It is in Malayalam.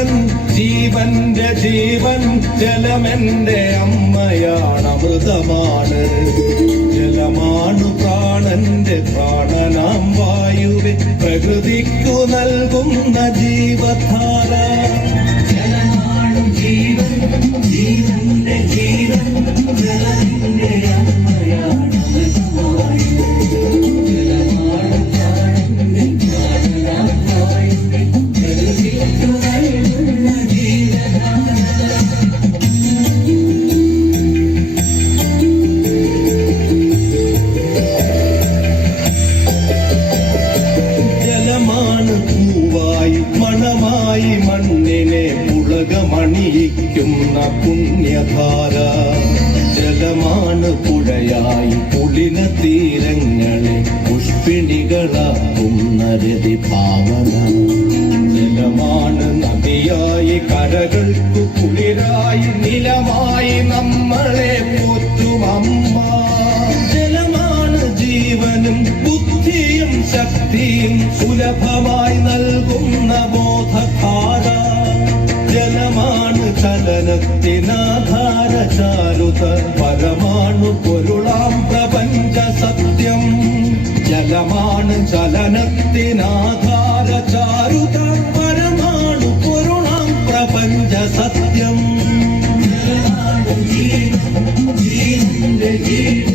ജീവൻ ജീവന്റെ ജീവൻ ജലമെന്റെ അമ്മയാണ് അമൃതമാണ്. ജലമാണു പ്രാണന്റെ പ്രാണനാം വായുവെ പ്രകൃതിക്കു നൽകുന്ന ജീവധാര. പുളിന തീരങ്ങളെ പുഷ്പിണികളാക്കുന്ന രതിഭാവന ജലമാണ് നദിയായി കരകൾക്കു കുളിരായി നിലമായി നമ്മളെ പോറ്റുമമ്മ ജലമാണ് ജീവനും ബുദ്ധിയും ശക്തിയും സുലഭമായി ചലനത്തിനാധാര ചാരുത പരമാണു പൊരുളാം പ്രപഞ്ച സത്യം. ജലമാണ് ചലനത്തിനാധാര ചാരുത പരമാണു പൊരുളാം പ്രപഞ്ച സത്യം. ജീവന്റെ ജീവൻ